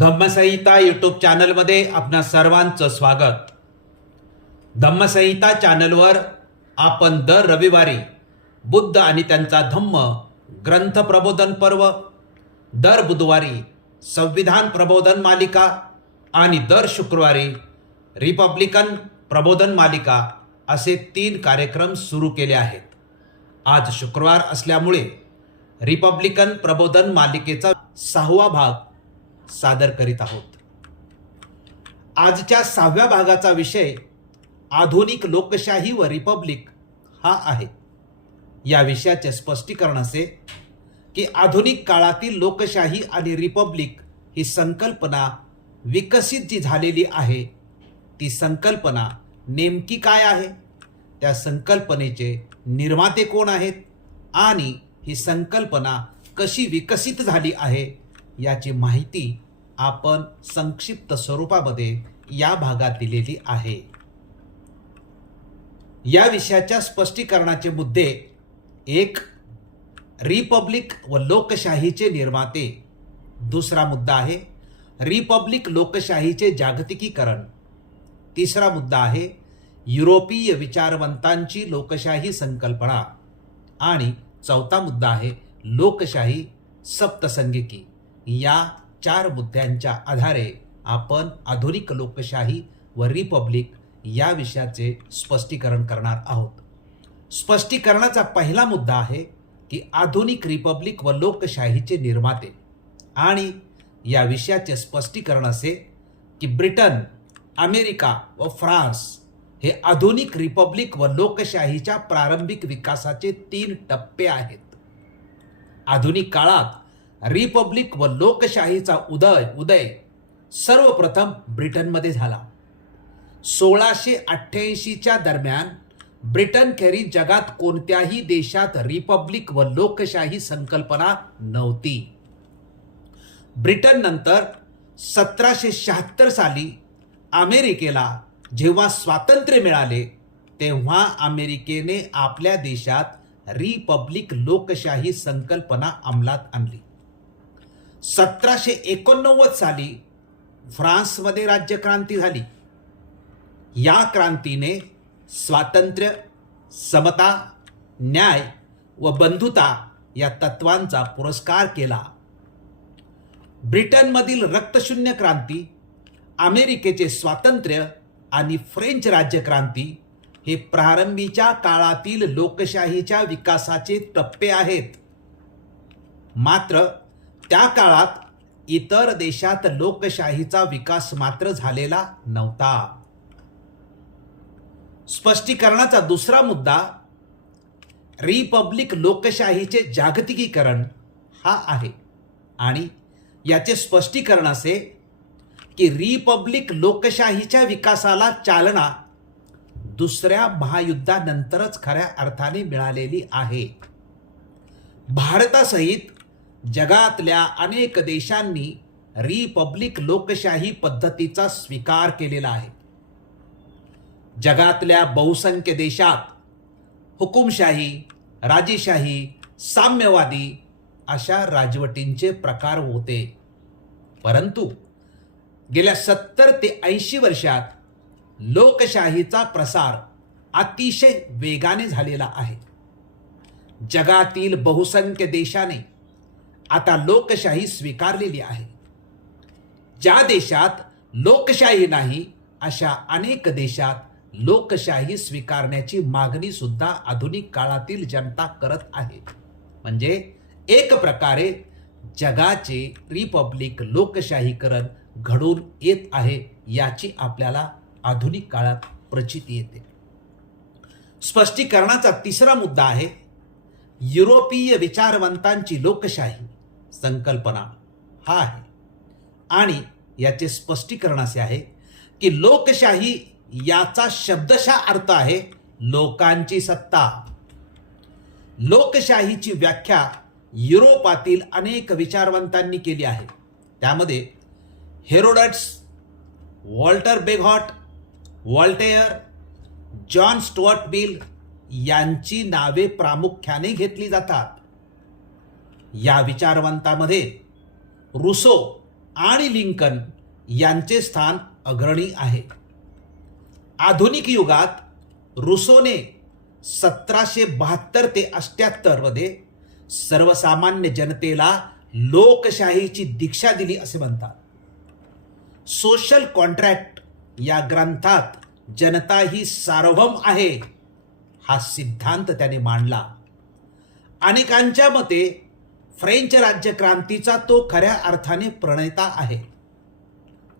धम्मसंहिता YouTube चॅनलमध्ये आपणा सर्वांचं स्वागत. धम्मसंहिता चॅनलवर आपण दर रविवारी बुद्ध आणि त्यांचा धम्म ग्रंथ प्रबोधन पर्व दर बुधवारी संविधान प्रबोधन मालिका आणि दर शुक्रवारी रिपब्लिकन प्रबोधन मालिका असे तीन कार्यक्रम सुरू केले आहेत. आज शुक्रवार असल्यामुळे रिपब्लिकन प्रबोधन मालिकेचा सहावा भाग सादर करीत आहोत. आजच्या सहाव्या भागाचा विषय आधुनिक लोकशाही व रिपब्लिक हा आहे. या विषयाचे स्पष्टीकरण असे की आधुनिक काळातील लोकशाही आणि रिपब्लिक ही संकल्पना विकसित जी झालेली आहे ती संकल्पना नेमकी काय आहे? त्या संकल्पनेचे निर्माते कोण आहेत? आणि ही संकल्पना कशी विकसित झाली आहे? याची माहिती आपण संक्षिप्त स्वरूपामध्ये या भागात दिलेली आहे. या विषयाच्या स्पष्टीकरणाचे मुद्दे एक रिपब्लिक व लोकशाहीचे निर्माते. दुसरा मुद्दा आहे रिपब्लिक लोकशाहीचे जागतिकीकरण. तिसरा मुद्दा आहे युरोपीय विचारवंतांची लोकशाही संकल्पना. आणि चौथा मुद्दा आहे लोकशाही सप्तसंगिकी या चार मुद्द्यांच्या आधारे आपण आधुनिक लोकशाही व रिपब्लिक या विषयाचे स्पष्टीकरण करणार आहोत. स्पष्टीकरणाचा पहिला मुद्दा आहे की आधुनिक रिपब्लिक व लोकशाहीचे निर्माते आणि या विषयाचे स्पष्टीकरण असे की ब्रिटन अमेरिका व फ्रान्स हे आधुनिक रिपब्लिक व लोकशाहीच्या प्रारंभिक विकासाचे तीन टप्पे आहेत. आधुनिक काळात रिपब्लिक व लोकशाहीचा उदय उदय सर्वप्रथम ब्रिटनमध्ये झाला. सोळाशे अठ्ठ्याऐंशीच्या दरम्यान ब्रिटनखेरीज जगात कोणत्याही देशात रिपब्लिक व लोकशाही संकल्पना नव्हती. ब्रिटन नंतर सतराशे शहात्तर साली अमेरिकेला जेव्हा स्वातंत्र्य मिळाले तेव्हा अमेरिकेने आपल्या देशात रिपब्लिक लोकशाही संकल्पना अंमलात आणली. सतराशे एकोणनव्वद साली फ्रान्समध्ये राज्यक्रांती झाली. या क्रांतीने स्वातंत्र्य समता न्याय व बंधुता या तत्वांचा पुरस्कार केला. ब्रिटनमधील रक्तशून्य क्रांती अमेरिकेचे स्वातंत्र्य आणि फ्रेंच राज्यक्रांती हे प्रारंभीच्या काळातील लोकशाहीच्या विकासाचे टप्पे आहेत. मात्र त्या काळात इतर देशात लोकशाहीचा विकास मात्र झालेला नव्हता. स्पष्टीकरणाचा दुसरा मुद्दा रिपब्लिक लोकशाहीचे जागतिकीकरण हा आहे. आणि याचे स्पष्टीकरण असे की रिपब्लिक लोकशाहीच्या विकासाला चालना दुसऱ्या महायुद्धानंतरच खऱ्या अर्थाने मिळालेली आहे. भारतासहित जगातल्या अनेक देशांनी रिपब्लिक लोकशाही पद्धतीचा स्वीकार केलेला आहे. जगातल्या बहुसंख्य देशात हुकुमशाही राजेशाही साम्यवादी अशा राजवटींचे प्रकार होते. परंतु गेल्या सत्तर ते ऐंशी वर्षात लोकशाहीचा प्रसार अतिशय वेगाने झालेला आहे. जगातील बहुसंख्य देशाने आता लोकशाही स्वीकारलेली आहे. ज्या देशात लोकशाही नाही अशा अनेक देशात लोकशाही स्वीकारण्याची मागणी सुद्धा आधुनिक काळातील जनता करत आहे. म्हणजे एक प्रकारे जगाचे रिपब्लिक लोकशाहीकरण घडून येत आहे याची आपल्याला आधुनिक काळात प्रचिती येते. स्पष्टीकरणाचा तिसरा मुद्दा आहे युरोपीय विचारवंतांची लोकशाही. संकल्पना हा आहे. आणि याचे स्पष्टीकरण असे आहे की लोकशाही याचा शब्दशः अर्थ आहे लोकांची सत्ता. लोकशाहीची व्याख्या युरोपातील अनेक विचारवंतांनी केली आहे. त्यामध्ये Herodotus Walter Bagehot Voltaire John Stuart Mill यांची नावे प्रामुख्याने घेतली जातात. या विचारवंतामध्ये रुसो आणि लिंकन यांचे स्थान अग्रणी आहे. आधुनिक युगात रुसोने सतराशे बहात्तर ते अष्ट्याहत्तरमध्ये सर्वसामान्य जनतेला लोकशाहीची दीक्षा दिली असे म्हणतात. सोशल कॉन्ट्रॅक्ट या ग्रंथात जनता ही सार्वभौम आहे हा सिद्धांत त्याने मांडला. अनेकांच्या मते फ्रेंच राज्यक्रांतीचा तो खऱ्या अर्थाने प्रणेता आहे.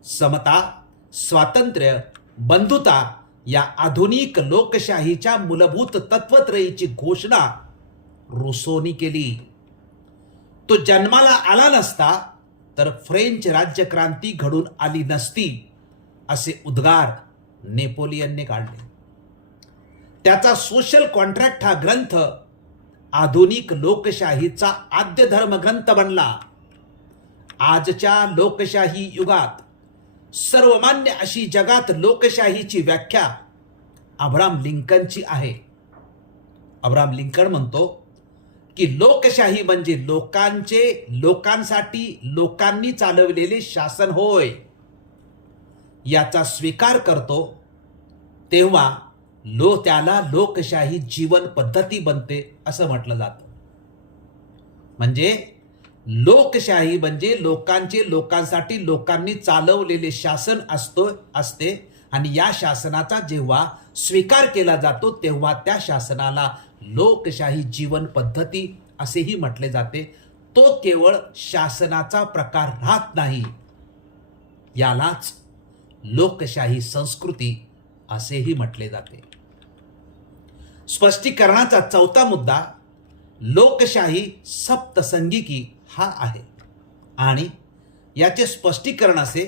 समता स्वातंत्र्य बंधुता या आधुनिक लोकशाहीच्या मूलभूत तत्वत्रयीची घोषणा रुसोनी केली. तो जन्माला आला नसता तर फ्रेंच राज्यक्रांती घडून आली नसती असे उद्गार नेपोलियनने काढले. त्याचा सोशल कॉन्ट्रॅक्ट हा ग्रंथ आधुनिक लोकशाहीचा आद्य धर्मग्रंथ बनला. आजच्या लोकशाही युगात सर्वमान्य अशी जगात लोकशाहीची व्याख्या अब्राम लिंकनची आहे. अब्राम लिंकन म्हणतो की लोकशाही म्हणजे लोकांचे लोकांसाठी लोकांनी चालवलेले शासन होय. याचा स्वीकार करतो तेव्हा लो त्याला लोकशाही जीवन पद्धती बनते असं म्हटलं जातं. म्हणजे लोकशाही म्हणजे लोकांचे लोकांसाठी लोकांनी चालवलेले शासन असतो असते. आणि या शासनाचा जेव्हा स्वीकार केला जातो तेव्हा त्या शासनाला लोकशाही जीवन पद्धती असेही म्हटले जाते. तो केवळ शासनाचा प्रकार राहत नाही. यालाच लोकशाही संस्कृती असेही म्हटले जाते. स्पष्टीकरणाचा चौथा मुद्दा लोकशाही सप्तसंगिकी हा आहे. आणि याचे स्पष्टीकरण असे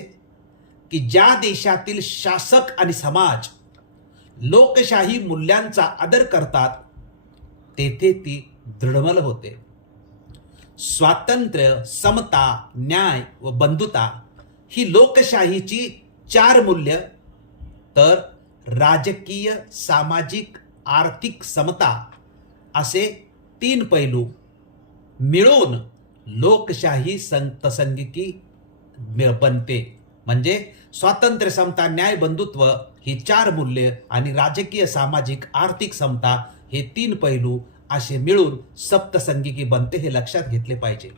की ज्या देशातील शासक आणि समाज लोकशाही मूल्यांचा आदर करतात तेथे ती दृढमल होते. स्वातंत्र्य समता न्याय व बंधुता ही लोकशाहीची चार मूल्य तर राजकीय सामाजिक आर्थिक समता असे तीन पैलू मिळून लोकशाही संतसंगिकी बनते. म्हणजे स्वातंत्र्य समता न्याय बंधुत्व ही चार मूल्य आणि राजकीय सामाजिक आर्थिक समता हे तीन पैलू असे मिळून सप्तसंगिकी बनते हे लक्षात घेतले पाहिजे.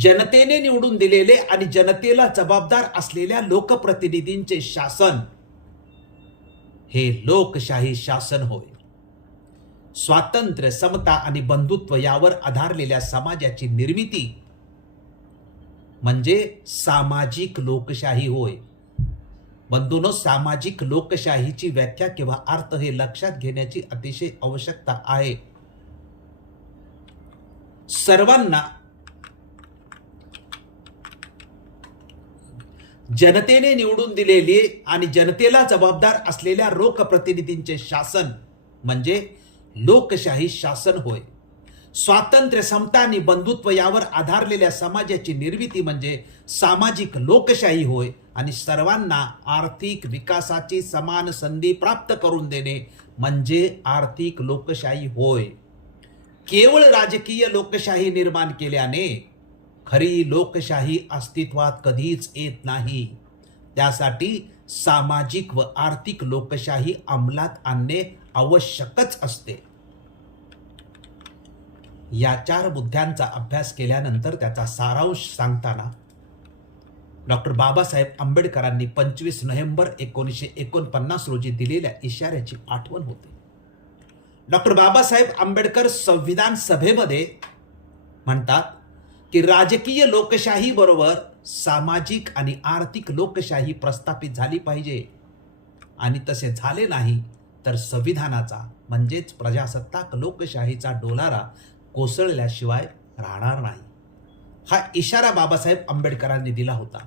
जनतेने निवडून दिलेले आणि जनतेला जबाबदार असलेल्या लोकप्रतिनिधींचे शासन हे लोकशाही शासन होय. स्वातंत्र्य समता आणि बंधुत्व यावर आधारलेल्या समाजाची निर्मिती म्हणजे सामाजिक लोकशाही होय. बंधूनो सामाजिक लोकशाहीची व्याख्या किंवा अर्थ हे लक्षात घेण्याची अतिशय आवश्यकता आहे. सर्वांना जनतेने निवडून दिलेली आणि जनतेला जबाबदार असलेल्या लोकप्रतिनिधींचे शासन म्हणजे लोकशाही शासन होय. स्वातंत्र्य समता आणि बंधुत्व यावर आधारलेल्या समाजाची निर्मिती म्हणजे सामाजिक लोकशाही होय आणि सर्वांना आर्थिक विकासाची समान संधी प्राप्त करून देणे म्हणजे आर्थिक लोकशाही होय. केवळ राजकीय लोकशाही निर्माण केल्याने खरी लोकशाही अस्तित्वात कधीच येत नाही. त्यासाठी सामाजिक व आर्थिक लोकशाही अंमलात आणणे आवश्यकच असते. या चार मुद्द्यांचा अभ्यास केल्यानंतर त्याचा सारांश सांगताना डॉक्टर बाबासाहेब आंबेडकरांनी पंचवीस नोव्हेंबर एकोणीसशे एकोणपन्नास रोजी दिलेल्या इशाऱ्याची आठवण होते. डॉक्टर बाबासाहेब आंबेडकर संविधान सभेमध्ये म्हणतात की राजकीय लोकशाही बरोबर सामाजिक आणि आर्थिक लोकशाही प्रस्थापित झाली पाहिजे. आणि तसे झाले नाही तर संविधानाचा म्हणजेच प्रजासत्ताक लोकशाहीचा डोलारा कोसळल्याशिवाय राहणार नाही. हा इशारा बाबासाहेब आंबेडकरांनी दिला होता.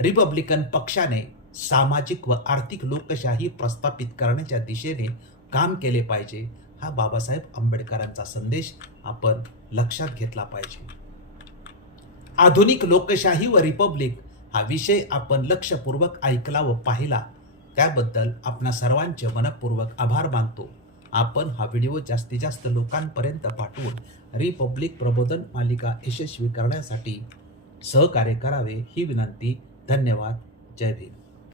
रिपब्लिकन पक्षाने सामाजिक व आर्थिक लोकशाही प्रस्थापित करण्याच्या दिशेने काम केले पाहिजे हा बाबासाहेब आंबेडकरांचा संदेश आपण लक्षात घेतला पाहिजे. आधुनिक लोकशाही व रिपब्लिक हा विषय आपण लक्षपूर्वक ऐकला व पाहिला. त्याबद्दल आपणा सर्वांचे मनपूर्वक आभार मानतो. आपण हा व्हिडिओ जास्तीत जास्त लोकांपर्यंत पाठवून रिपब्लिक प्रबोधन मालिका यशस्वी करण्यासाठी सहकार्य करावे ही विनंती. धन्यवाद. जय भीम.